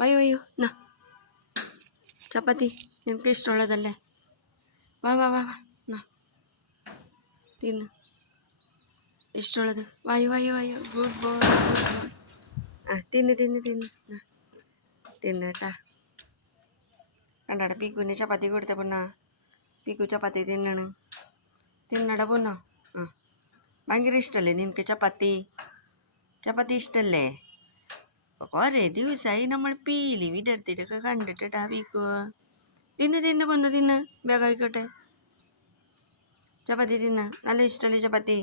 വയ്യോ വയ്യോ എന്നാ ചപ്പാത്തി നിനക്ക് ഇഷ്ടമുള്ളതല്ലേ. വാ വാ വാ വാ എന്നാ തിന്ന് ഇഷ്ടമുള്ളത്. വായു വായു വായു ഗുഡ് ബോയ് ഗുഡ് ബോയ്. ആ തിന്ന് തിന്ന് തിന്ന് തിന്ന് കേട്ടാ. കണ്ടാടാ പീക്കുവിന് ചപ്പാത്തി കൊടുത്ത പൊണ്ണാ. പീക്കു ചപ്പാത്തി തിന്നണ്. തിന്നടാ പൊണ്ണോ. ആ ഭയങ്കര ഇഷ്ടമല്ലേ നിനക്ക് ചപ്പാത്തി? ചപ്പാത്തി ഇഷ്ടമല്ലേ? കുറേ ദിവസമായി നമ്മൾ പീലി വിടർത്തിട്ടൊക്കെ കണ്ടിട്ടാ പീക്കു. തിന്ന് തിന്ന് പൊന്ന് തിന്ന് വേഗം ആയിക്കോട്ടെ. ചപ്പാത്തി തിന്ന്. നല്ല ഇഷ്ടമല്ലേ ചപ്പാത്തി?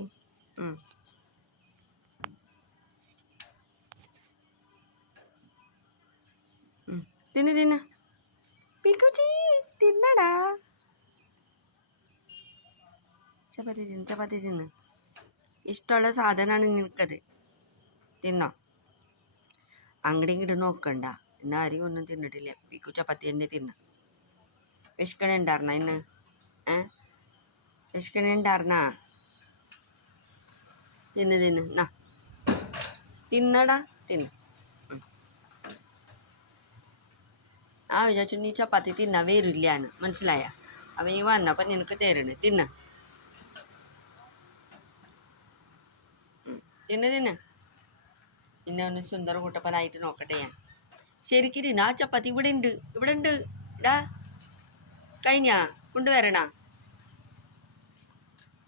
തിന്ന് തിന്ന് പീക്കുച്ചി തിന്നടാ. ചപ്പാത്തി തിന്ന് ചപ്പാത്തി തിന്ന്. ഇഷ്ടമുള്ള സാധനമാണ് നിനക്കത്. തിന്നോ. അങ്ങോട്ടും ഇങ്ങോട്ടും നോക്കണ്ട. ഇന്ന് ആരെയും ഒന്നും തിന്നിട്ടില്ല. പീക്കു ചപ്പാത്തി തന്നെ തിന്ന്. വിശക്കണുണ്ടായിരുന്ന ഇന്ന്? വിശക്കണുണ്ടായിരുന്നാ? തിന്ന് തിന്ന് എന്നാ തിന്നടാ തിന്ന്. ആ വിചാരിച്ചു നീ ചപ്പാത്തി തിന്നാ വരില്ലാന്ന്. മനസ്സിലായ? അപ്പം നീ വന്നപ്പോൾ നിനക്ക് തരണേ. തിന്ന് തിന്ന് തിന്ന്. പിന്നെ ഒന്ന് സുന്ദര കുട്ടപ്പനായിട്ട് നോക്കട്ടെ ഞാൻ. ശരിക്കും തിന്ന്. ആ ചപ്പാത്തി ഇവിടെ ഉണ്ട്, ഇവിടെ ഉണ്ട്. ഇടാ കഴിഞ്ഞാ കൊണ്ടുവരണ?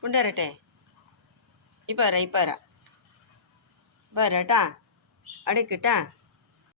കൊണ്ടുവരട്ടെ? ഇപ്പം വരാം ഇപ്പം വരാം. വരാട്ടാ. അടയ്ക്കട്ടാ.